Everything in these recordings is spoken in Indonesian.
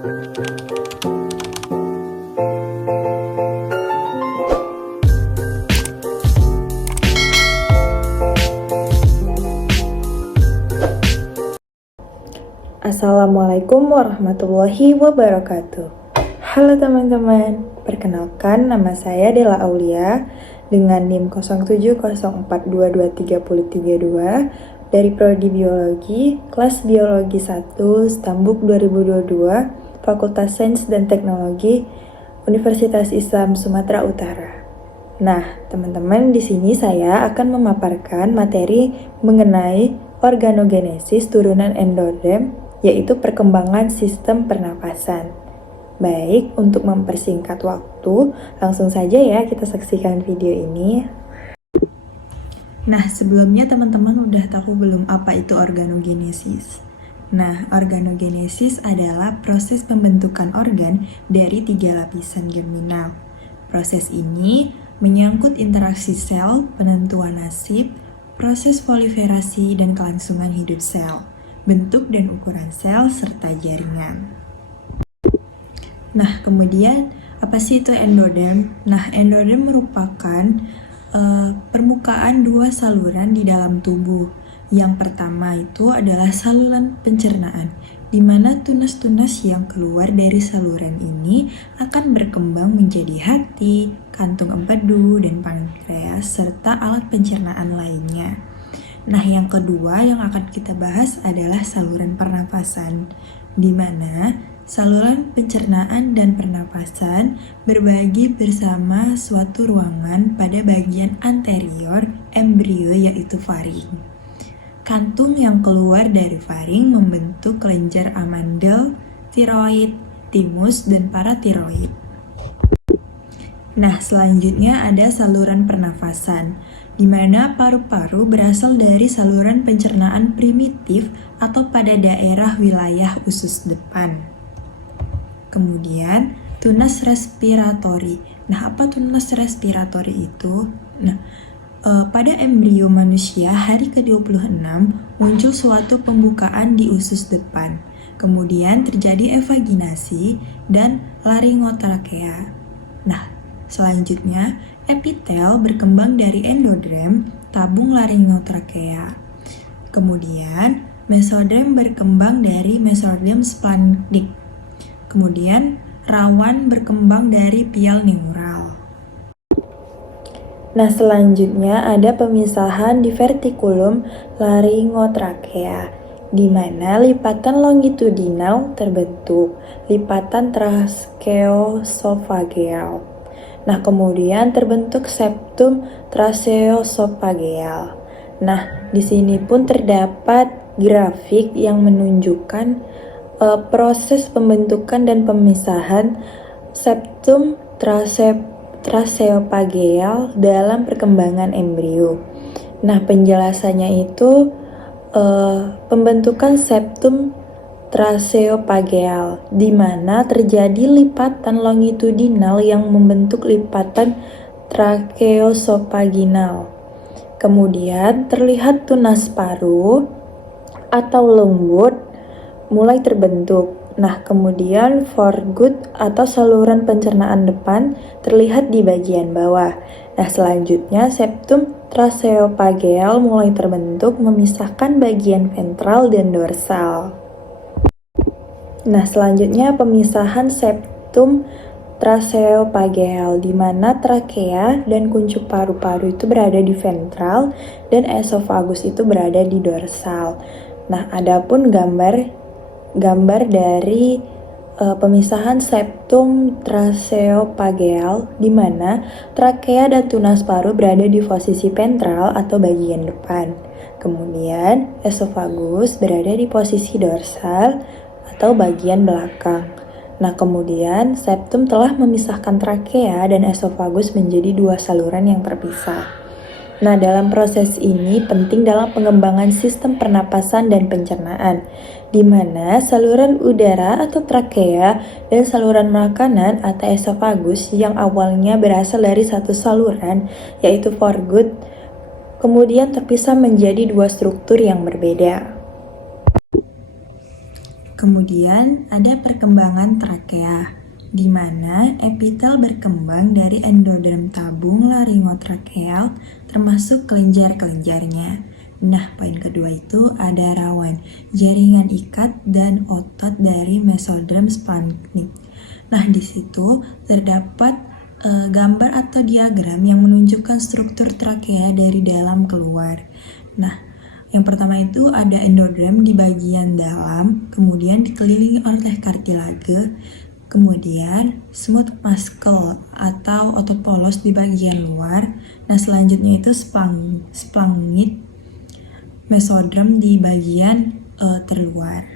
Assalamualaikum warahmatullahi wabarakatuh. Halo teman-teman, perkenalkan nama saya Dela Aulia dengan NIM 0704223332 dari Prodi Biologi, kelas Biologi 1, Stambuk 2022, Fakultas Sains dan Teknologi, Universitas Islam Sumatera Utara. Nah, teman-teman, di sini saya akan memaparkan materi mengenai organogenesis turunan endoderm, yaitu perkembangan sistem pernapasan. Baik, untuk mempersingkat waktu, langsung saja ya kita saksikan video ini. Nah, sebelumnya teman-teman udah tahu belum apa itu organogenesis? Nah, organogenesis adalah proses pembentukan organ dari 3 lapisan germinal. Proses ini menyangkut interaksi sel, penentuan nasib, proses proliferasi dan kelangsungan hidup sel, bentuk dan ukuran sel, serta jaringan. Nah, kemudian apa sih itu endoderm? Nah, endoderm merupakan permukaan 2 saluran di dalam tubuh. Yang pertama itu adalah saluran pencernaan, di mana tunas-tunas yang keluar dari saluran ini akan berkembang menjadi hati, kantung empedu, dan pankreas, serta alat pencernaan lainnya. Nah, yang kedua yang akan kita bahas adalah saluran pernapasan, di mana saluran pencernaan dan pernapasan berbagi bersama suatu ruangan pada bagian anterior embrio yaitu faring. Kantung yang keluar dari faring membentuk kelenjar amandel, tiroid, timus, dan paratiroid. Nah, selanjutnya ada saluran pernafasan, di mana paru-paru berasal dari saluran pencernaan primitif atau pada daerah wilayah usus depan. Kemudian, tunas respiratori. Nah, apa tunas respiratori itu? Nah, pada embrio manusia hari ke-26 muncul suatu pembukaan di usus depan. Kemudian terjadi evaginasi dan laringotrakea. Nah, selanjutnya epitel berkembang dari endoderm, tabung laringotrakea. Kemudian mesoderm berkembang dari mesoderm splanchnic. Kemudian rawan berkembang dari pial neural. Nah, selanjutnya ada pemisahan di vertikulum laringotrakea, di mana lipatan longitudinal terbentuk, lipatan tracheoesophageal. Nah, kemudian terbentuk septum tracheoesophageal. Nah, di sini pun terdapat grafik yang menunjukkan proses pembentukan dan pemisahan septum tracheophageal dalam perkembangan embrio. Nah, penjelasannya itu pembentukan septum tracheophageal, di mana terjadi lipatan longitudinal yang membentuk lipatan tracheoesophaginal. Kemudian terlihat tunas paru atau lembut mulai terbentuk. Nah, kemudian foregut atau saluran pencernaan depan terlihat di bagian bawah. Nah, selanjutnya septum tracheophageal mulai terbentuk memisahkan bagian ventral dan dorsal. Nah, selanjutnya pemisahan septum tracheophageal, di mana trakea dan kuncup paru-paru itu berada di ventral dan esofagus itu berada di dorsal. Nah, adapun gambar dari pemisahan septum tracheophageal, di mana trakea dan tunas paru berada di posisi ventral atau bagian depan. Kemudian esofagus berada di posisi dorsal atau bagian belakang. Nah, kemudian septum telah memisahkan trakea dan esofagus menjadi 2 saluran yang terpisah. Nah, dalam proses ini penting dalam pengembangan sistem pernapasan dan pencernaan, di mana saluran udara atau trakea dan saluran makanan atau esofagus yang awalnya berasal dari satu saluran, yaitu foregut, kemudian terpisah menjadi 2 struktur yang berbeda. Kemudian ada perkembangan trakea, di mana epitel berkembang dari endoderm tabung laringotrakeal termasuk kelenjar-kelenjarnya. Nah, poin kedua itu ada rawan, jaringan ikat dan otot dari mesoderm splanchnic. Nah, di situ terdapat gambar atau diagram yang menunjukkan struktur trakea dari dalam keluar. Nah, yang pertama itu ada endoderm di bagian dalam, kemudian dikelilingi oleh kartilage, kemudian smooth muscle atau otot polos di bagian luar. Nah, selanjutnya itu splagnic mesoderm di bagian terluar.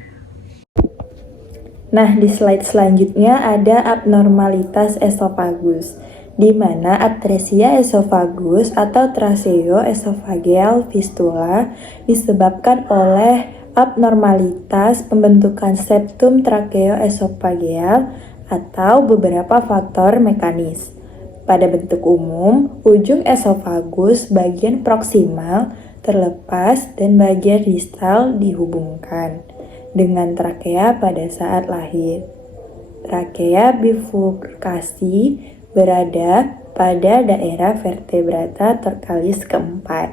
Nah, di slide selanjutnya ada abnormalitas esofagus, di mana atresia esofagus atau tracheoesophageal fistula disebabkan oleh abnormalitas pembentukan septum tracheoesophageal atau beberapa faktor mekanis. Pada bentuk umum, ujung esofagus bagian proksimal terlepas dan bagian distal dihubungkan dengan trakea pada saat lahir. Trakea bifurkasi berada pada daerah vertebrata terkalis keempat.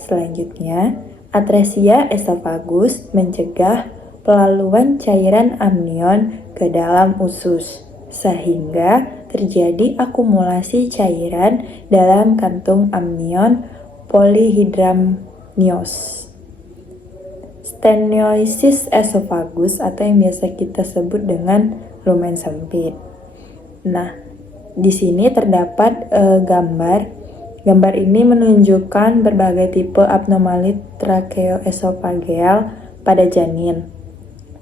Selanjutnya, atresia esofagus mencegah pelaluan cairan amnion ke dalam usus, sehingga terjadi akumulasi cairan dalam kantung amnion polyhydramnios. Stenosis esofagus atau yang biasa kita sebut dengan lumen sempit. Nah, di sini terdapat gambar. Gambar ini menunjukkan berbagai tipe abnormalitas tracheoesophageal pada janin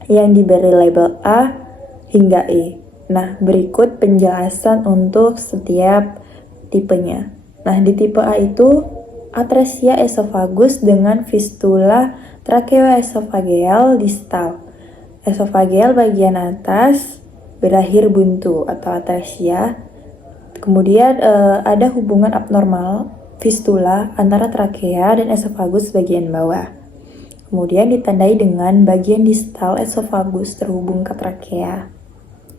yang diberi label A hingga E. Nah, berikut penjelasan untuk setiap tipenya. Nah, di tipe A itu atresia esofagus dengan fistula tracheoesophageal distal. Esofageal bagian atas berakhir buntu atau atresia. Kemudian ada hubungan abnormal fistula antara trakea dan esofagus bagian bawah. Kemudian ditandai dengan bagian distal esofagus terhubung ke trakea.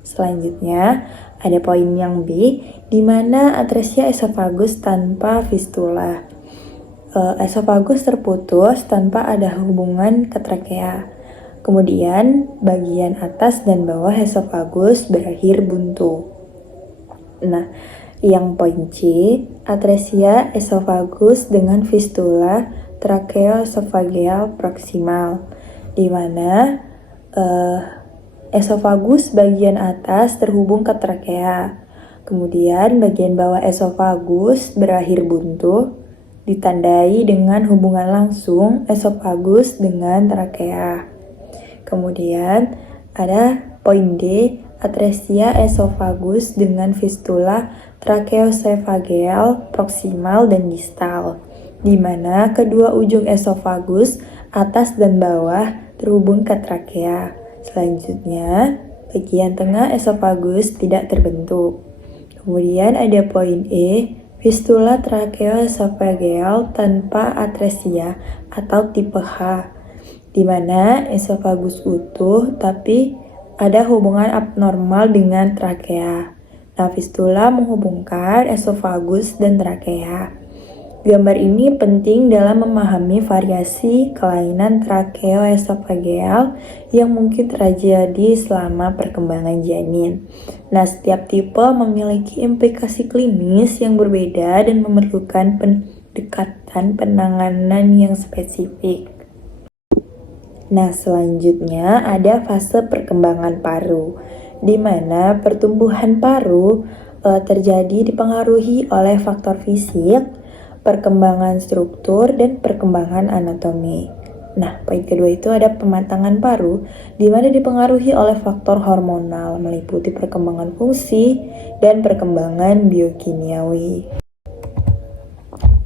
Selanjutnya ada poin yang B, di mana atresia esofagus tanpa fistula. Esofagus terputus tanpa ada hubungan ke trakea. Kemudian bagian atas dan bawah esofagus berakhir buntu. Nah, yang poin C, atresia esofagus dengan fistula tracheoesophageal proksimal, di mana esofagus bagian atas terhubung ke trakea. Kemudian bagian bawah esofagus berakhir buntu, ditandai dengan hubungan langsung esofagus dengan trakea. Kemudian ada poin D, atresia esofagus dengan fistula tracheoesophageal proksimal dan distal, di mana kedua ujung esofagus atas dan bawah terhubung ke trakea. Selanjutnya, bagian tengah esofagus tidak terbentuk. Kemudian ada poin E, fistula tracheoesophageal tanpa atresia atau tipe H, di mana esofagus utuh tapi ada hubungan abnormal dengan trakea. Nah, fistula menghubungkan esofagus dan trakea. Gambar ini penting dalam memahami variasi kelainan tracheoesophageal yang mungkin terjadi selama perkembangan janin. Nah, setiap tipe memiliki implikasi klinis yang berbeda dan memerlukan pendekatan penanganan yang spesifik. Nah, selanjutnya ada fase perkembangan paru, di mana pertumbuhan paru terjadi dipengaruhi oleh faktor fisik, perkembangan struktur, dan perkembangan anatomi. Nah, poin kedua itu ada pematangan paru, di mana dipengaruhi oleh faktor hormonal, meliputi perkembangan fungsi dan perkembangan biokimiawi.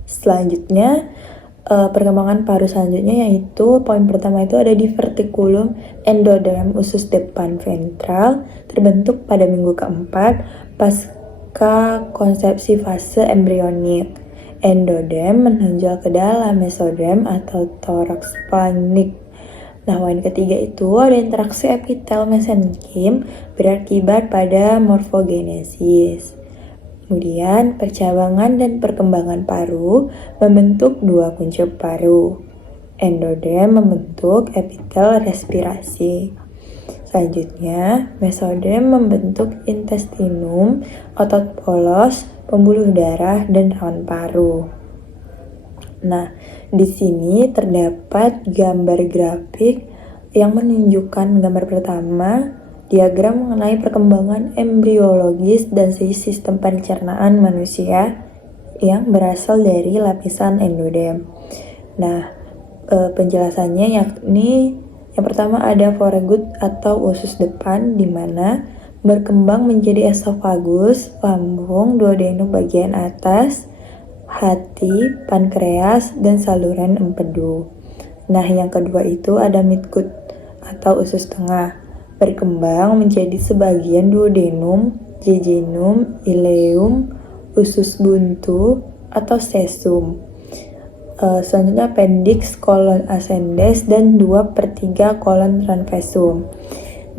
Selanjutnya, perkembangan paru selanjutnya yaitu poin pertama itu ada di vertikulum endoderm usus depan ventral, terbentuk pada minggu keempat pasca konsepsi fase embrionik. Endoderm menonjol ke dalam mesoderm atau toraks splanchnic. Nah, poin ketiga itu ada interaksi epitel mesenkim berakibat pada morfogenesis. Kemudian, percabangan dan perkembangan paru membentuk dua kuncup paru. Endodrem membentuk epitel respirasi. Selanjutnya, mesodrem membentuk intestinum, otot polos, pembuluh darah, dan rawan paru. Nah, di sini terdapat gambar grafik yang menunjukkan gambar pertama, diagram mengenai perkembangan embriologis dan sistem pencernaan manusia yang berasal dari lapisan endodem. Nah, penjelasannya yakni yang pertama ada foregut atau usus depan, di mana berkembang menjadi esofagus, lambung, duodenum bagian atas, hati, pankreas, dan saluran empedu. Nah, yang kedua itu ada midgut atau usus tengah, berkembang menjadi sebagian duodenum, jejunum, ileum, usus buntu, atau sesum. Selanjutnya appendix, kolon ascendens, dan 2/3 kolon transversum.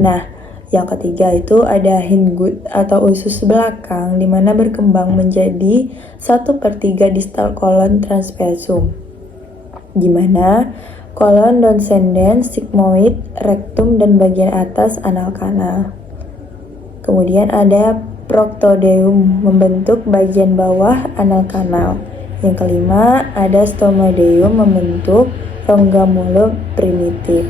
Nah, yang ketiga itu ada hindgut atau usus belakang, di mana berkembang menjadi 1/3 distal kolon transversum, di mana kolon descendens, sigmoid, rektum, dan bagian atas anal kanal. Kemudian ada proctodeum membentuk bagian bawah anal kanal. Yang kelima ada stomodeum membentuk rongga mulut primitif.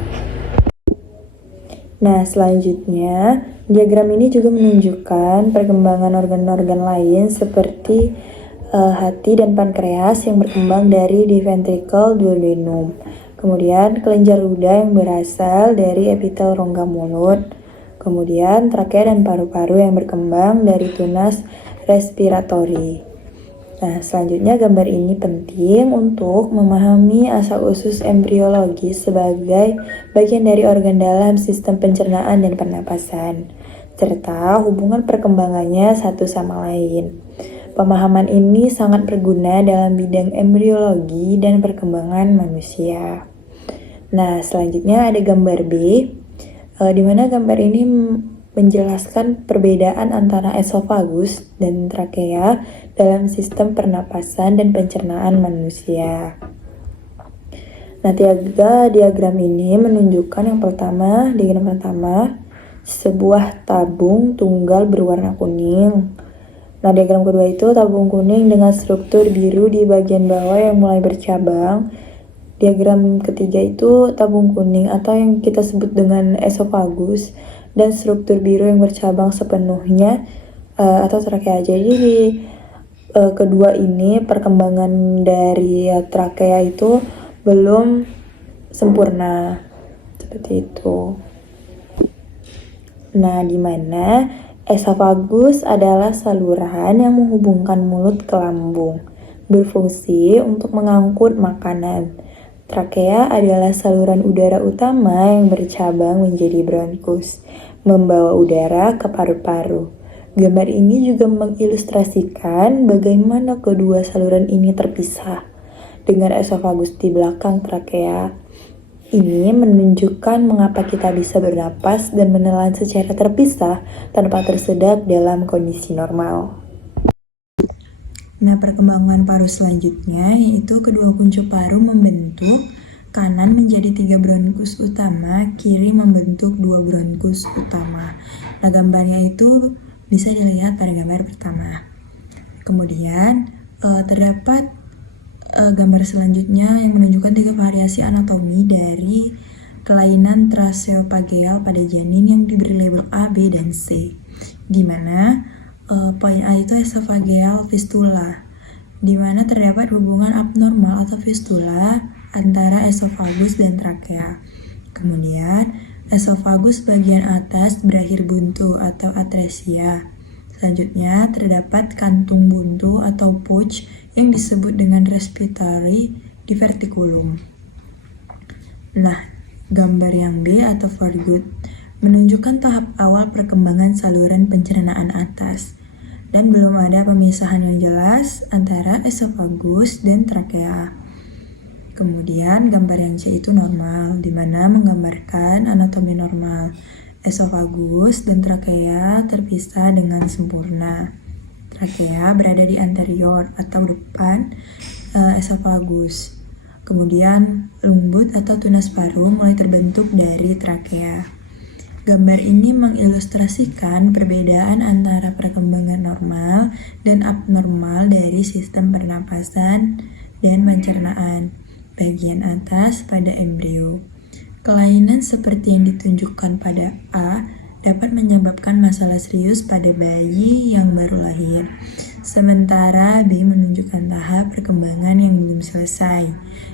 Nah, selanjutnya, diagram ini juga menunjukkan perkembangan organ-organ lain seperti hati dan pankreas yang berkembang dari di ventricle duodenum. Kemudian, kelenjar ludah yang berasal dari epitel rongga mulut. Kemudian, trakea dan paru-paru yang berkembang dari tunas respiratori. Nah, selanjutnya gambar ini penting untuk memahami asal-usus embriologis sebagai bagian dari organ dalam sistem pencernaan dan pernapasan, serta hubungan perkembangannya satu sama lain. Pemahaman ini sangat berguna dalam bidang embriologi dan perkembangan manusia. Nah, selanjutnya ada gambar B, di mana gambar ini menjelaskan perbedaan antara esofagus dan trakea dalam sistem pernapasan dan pencernaan manusia. Nah, diagram ini menunjukkan diagram pertama, sebuah tabung tunggal berwarna kuning. Nah, diagram kedua itu tabung kuning dengan struktur biru di bagian bawah yang mulai bercabang. Diagram ketiga itu tabung kuning atau yang kita sebut dengan esofagus dan struktur biru yang bercabang sepenuhnya atau trakea. Jadi di kedua ini perkembangan dari trakea itu belum sempurna seperti itu. Nah, di mana esofagus adalah saluran yang menghubungkan mulut ke lambung, berfungsi untuk mengangkut makanan. Trakea adalah saluran udara utama yang bercabang menjadi bronkus, membawa udara ke paru-paru. Gambar ini juga mengilustrasikan bagaimana kedua saluran ini terpisah. Dengan esofagus di belakang trakea, ini menunjukkan mengapa kita bisa bernapas dan menelan secara terpisah tanpa tersedak dalam kondisi normal. Nah, perkembangan paru selanjutnya yaitu kedua kuncup paru membentuk, kanan menjadi 3 bronkus utama, kiri membentuk 2 bronkus utama. Nah, gambarnya itu bisa dilihat pada gambar pertama. Kemudian terdapat gambar selanjutnya yang menunjukkan 3 variasi anatomi dari kelainan tracheophageal pada janin yang diberi label A, B, dan C, di mana poin A itu esophageal fistula, di mana terdapat hubungan abnormal atau fistula antara esofagus dan trakea. Kemudian, esofagus bagian atas berakhir buntu atau atresia. Selanjutnya, terdapat kantung buntu atau pouch yang disebut dengan respiratory diverticulum. Nah, gambar yang B atau foregut menunjukkan tahap awal perkembangan saluran pencernaan atas, dan belum ada pemisahan yang jelas antara esofagus dan trakea. Kemudian gambar yang C itu normal, di mana menggambarkan anatomi normal. Esofagus dan trakea terpisah dengan sempurna. Trakea berada di anterior atau depan esofagus. Kemudian lumbut atau tunas paru mulai terbentuk dari trakea. Gambar ini mengilustrasikan perbedaan antara perkembangan normal dan abnormal dari sistem pernapasan dan pencernaan bagian atas pada embrio. Kelainan seperti yang ditunjukkan pada A dapat menyebabkan masalah serius pada bayi yang baru lahir, sementara B menunjukkan tahap perkembangan yang belum selesai.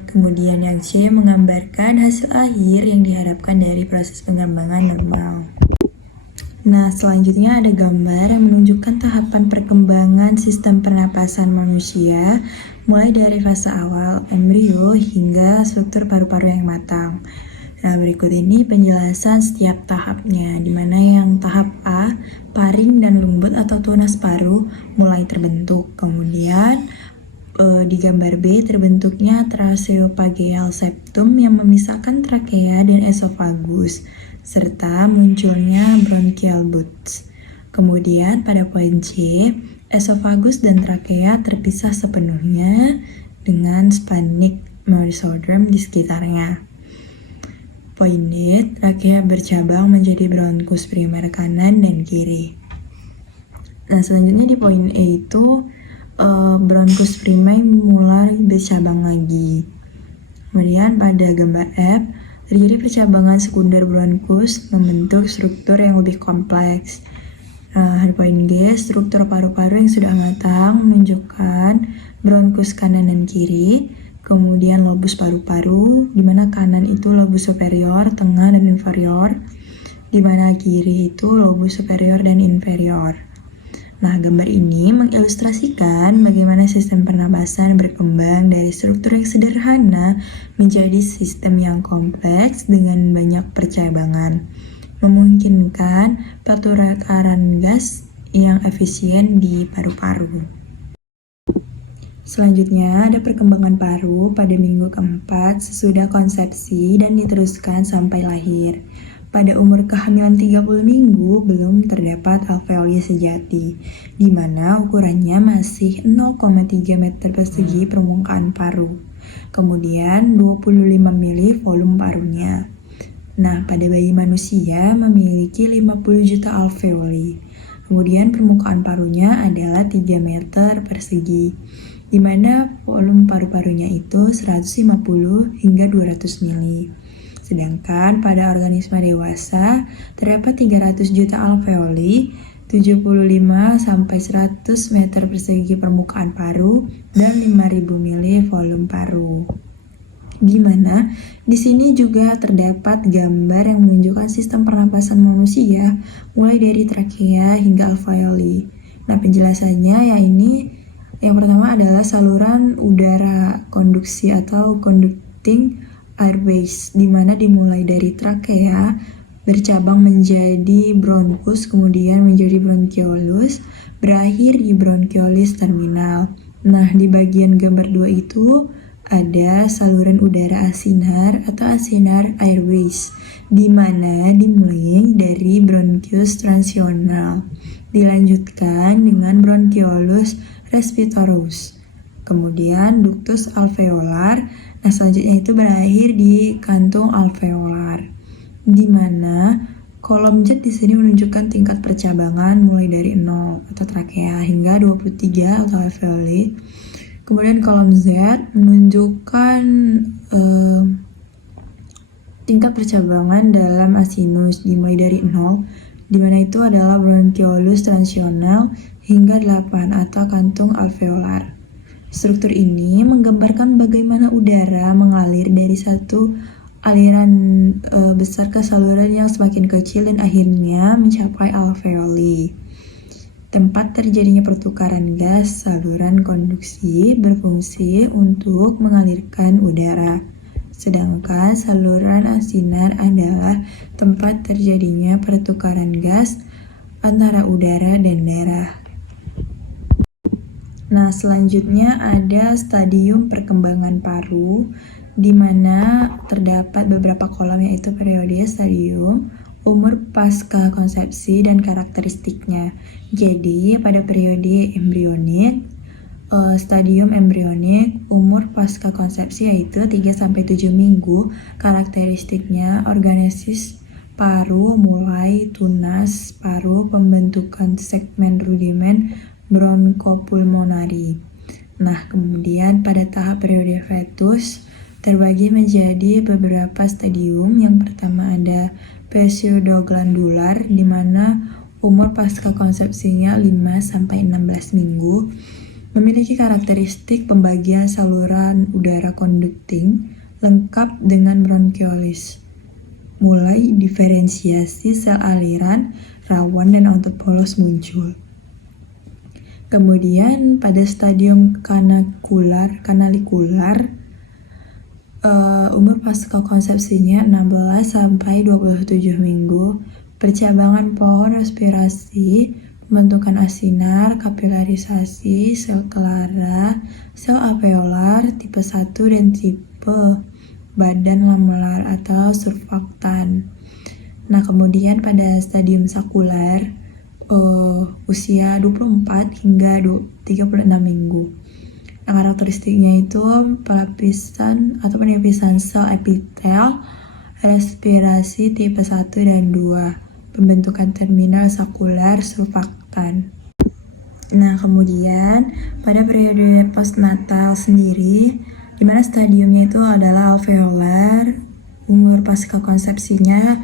Kemudian yang C menggambarkan hasil akhir yang diharapkan dari proses pengembangan normal. Nah, selanjutnya ada gambar yang menunjukkan tahapan perkembangan sistem pernapasan manusia mulai dari fase awal embrio hingga struktur paru-paru yang matang. Nah, berikut ini penjelasan setiap tahapnya, di mana yang tahap A, paring dan lumbut atau tunas paru mulai terbentuk. Kemudian di gambar B terbentuknya tracheophageal septum yang memisahkan trakea dan esofagus, serta munculnya bronchial buds. Kemudian pada poin C, esofagus dan trakea terpisah sepenuhnya dengan splanchnic mesoderm di sekitarnya. Poin D, trakea bercabang menjadi bronkus primer kanan dan kiri. Nah, selanjutnya di poin E itu bronkus primer mulai bercabang lagi. Kemudian pada gambar F, terjadi percabangan sekunder bronkus membentuk struktur yang lebih kompleks. Di poin G, struktur paru-paru yang sudah matang menunjukkan bronkus kanan dan kiri. Kemudian lobus paru-paru, di mana kanan itu lobus superior, tengah, dan inferior, di mana kiri itu lobus superior dan inferior. Nah, gambar ini mengilustrasikan bagaimana sistem pernapasan berkembang dari struktur yang sederhana menjadi sistem yang kompleks dengan banyak percabangan, memungkinkan pertukaran gas yang efisien di paru-paru. Selanjutnya ada perkembangan paru pada minggu keempat sesudah konsepsi dan diteruskan sampai lahir. Pada umur kehamilan 30 minggu belum terdapat alveoli sejati, di mana ukurannya masih 0,3 meter persegi permukaan paru. Kemudian 25 mili volume parunya. Nah, pada bayi manusia memiliki 50 juta alveoli. Kemudian permukaan parunya adalah 3 meter persegi, di mana volume paru-parunya itu 150 hingga 200 mili. Sedangkan pada organisme dewasa terdapat 300 juta alveoli, 75 sampai 100 meter persegi permukaan paru, dan 5.000 mili volume paru. Di mana di sini juga terdapat gambar yang menunjukkan sistem pernapasan manusia mulai dari trakea hingga alveoli. Nah, penjelasannya yang pertama adalah saluran udara konduksi atau conducting airways, di mana dimulai dari trakea, bercabang menjadi bronkus, kemudian menjadi bronchiolus, berakhir di bronchiolis terminal. Nah, di bagian gambar 2 itu ada saluran udara asinar atau asinar airways, di mana dimulai dari bronchus transional, dilanjutkan dengan bronchiolus respiratorus, kemudian ductus alveolar. Nah, selanjutnya itu berakhir di kantung alveolar, di mana kolom Z di sini menunjukkan tingkat percabangan mulai dari 0 atau trakea hingga 23 atau alveoli. Kemudian kolom Z menunjukkan tingkat percabangan dalam asinus dimulai dari 0, di mana itu adalah bronchiolus transional hingga 8 atau kantung alveolar. Struktur ini menggambarkan bagaimana udara mengalir dari satu aliran besar ke saluran yang semakin kecil dan akhirnya mencapai alveoli. Tempat terjadinya pertukaran gas, saluran konduksi berfungsi untuk mengalirkan udara. Sedangkan saluran asinar adalah tempat terjadinya pertukaran gas antara udara dan darah. Nah, selanjutnya ada stadium perkembangan paru. di mana terdapat beberapa kolom yaitu periode, stadium, umur pasca konsepsi, dan karakteristiknya. Jadi, pada periode embrionik, stadium embrionik, umur pasca konsepsi yaitu 3-7 minggu, karakteristiknya organesis paru mulai tunas paru, pembentukan segmen rudimen bronkopulmonari. Nah, kemudian pada tahap periode fetus terbagi menjadi beberapa stadium. Yang pertama ada pseudoglandular, di mana umur pasca konsepsinya 5-16 minggu, memiliki karakteristik pembagian saluran udara conducting lengkap dengan bronchiolis. Mulai diferensiasi sel aliran, rawan, dan otot polos muncul. Kemudian pada stadium kanalikular, umur pasca konsepsinya 16-27 minggu, percabangan pohon respirasi, pembentukan asinar, kapilarisasi, sel kelara, sel alveolar tipe 1 dan tipe badan lamelar atau surfaktan. Nah, kemudian pada stadium sakular, usia 24 hingga 36 minggu. Nah, karakteristiknya itu pelapisan atau penipisan sel epitel, respirasi tipe 1 dan 2, pembentukan terminal sakular surfaktan. Nah, kemudian pada periode postnatal sendiri, di mana stadiumnya itu adalah alveolar, umur pasca konsepsinya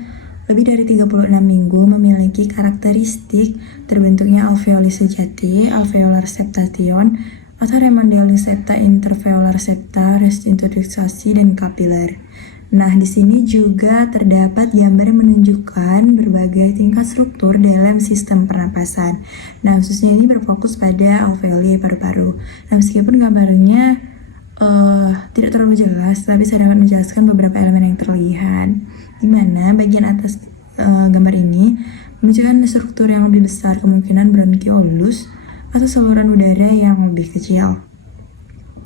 lebih dari 36 minggu, memiliki karakteristik terbentuknya alveoli sejati, alveolar septation, atau remodeling septa, interveolar septa, restinturisasi, dan kapiler. Nah, di sini juga terdapat gambar yang menunjukkan berbagai tingkat struktur dalam sistem pernapasan. Nah, khususnya ini berfokus pada alveoli paru-paru. Nah, meskipun gambarnya tidak terlalu jelas, tapi saya dapat menjelaskan beberapa elemen yang terlihat, di mana bagian atas gambar ini menunjukkan struktur yang lebih besar, kemungkinan bronchiolus atau saluran udara yang lebih kecil.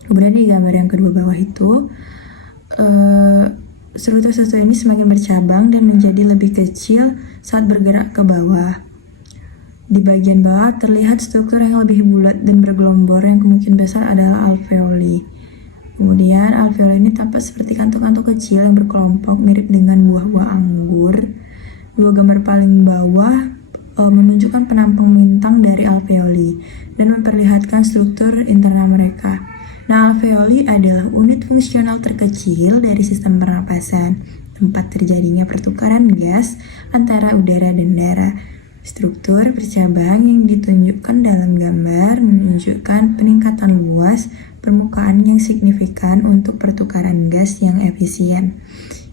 Kemudian di gambar yang kedua bawah itu, struktur-struktur ini semakin bercabang dan menjadi lebih kecil saat bergerak ke bawah. Di bagian bawah terlihat struktur yang lebih bulat dan bergelombor yang kemungkinan besar adalah alveoli. Kemudian alveoli ini tampak seperti kantung-kantung kecil yang berkelompok mirip dengan buah-buah anggur. Dua gambar paling bawah menunjukkan penampang bintang dari alveoli dan memperlihatkan struktur internal mereka. Nah, alveoli adalah unit fungsional terkecil dari sistem pernapasan, tempat terjadinya pertukaran gas antara udara dan darah. Struktur bercabang yang ditunjukkan dalam gambar menunjukkan peningkatan luas permukaan yang signifikan untuk pertukaran gas yang efisien.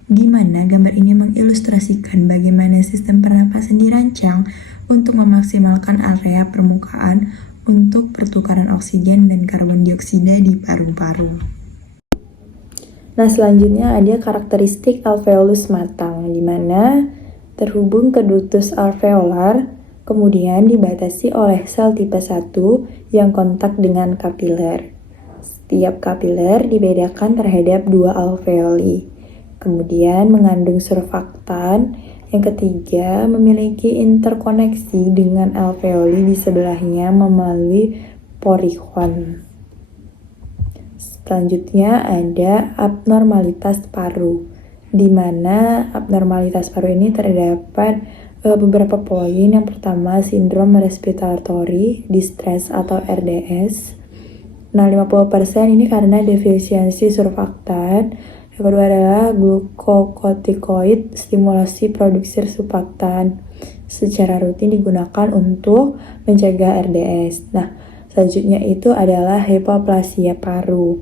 Di mana gambar ini mengilustrasikan bagaimana sistem pernapasan dirancang untuk memaksimalkan area permukaan untuk pertukaran oksigen dan karbon dioksida di paru-paru. Nah, selanjutnya ada karakteristik alveolus matang, di mana terhubung ke ductus alveolar, kemudian dibatasi oleh sel tipe 1 yang kontak dengan kapiler. Setiap kapiler dibedakan terhadap 2 alveoli. Kemudian mengandung surfaktan. Yang ketiga, memiliki interkoneksi dengan alveoli di sebelahnya melalui porikon. Selanjutnya ada abnormalitas paru, di mana abnormalitas paru ini terdapat beberapa poin. Yang pertama, sindrom respiratory distress atau RDS. Nah, 50% ini karena defisiensi surfaktan. Yang kedua adalah glukokortikoid, stimulasi produksi surfaktan secara rutin digunakan untuk mencegah RDS. Nah, selanjutnya itu adalah hipoplasia paru.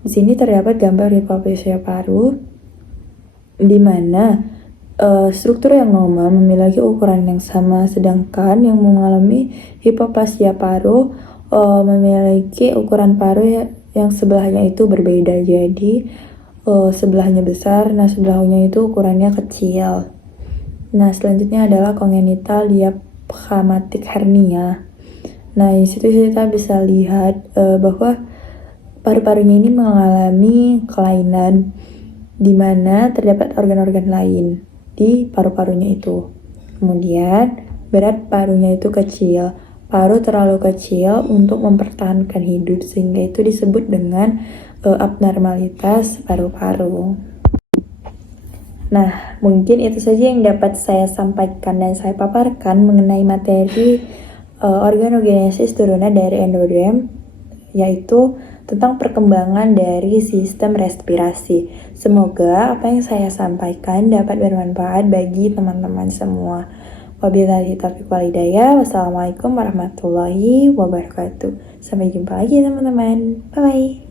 Di sini terdapat gambar hipoplasia paru, di mana struktur yang normal memiliki ukuran yang sama, sedangkan yang mengalami hipoplasia paru memiliki ukuran paru yang sebelahnya itu berbeda. Jadi sebelahnya besar, nah sebelahnya itu ukurannya kecil. Nah, selanjutnya adalah congenital diaphragmatic hernia. Nah, di situ kita bisa lihat bahwa paru-parunya ini mengalami kelainan. di mana terdapat organ-organ lain di paru-parunya itu. Kemudian, berat parunya itu kecil. Paru terlalu kecil untuk mempertahankan hidup, sehingga itu disebut dengan abnormalitas paru-paru. Nah, mungkin itu saja yang dapat saya sampaikan dan saya paparkan mengenai materi organogenesis turunan dari endodrem, yaitu tentang perkembangan dari sistem respirasi. Semoga apa yang saya sampaikan dapat bermanfaat bagi teman-teman semua. Wabillahi taufiq wal hidayah. Wassalamualaikum warahmatullahi wabarakatuh. Sampai jumpa lagi teman-teman. Bye-bye.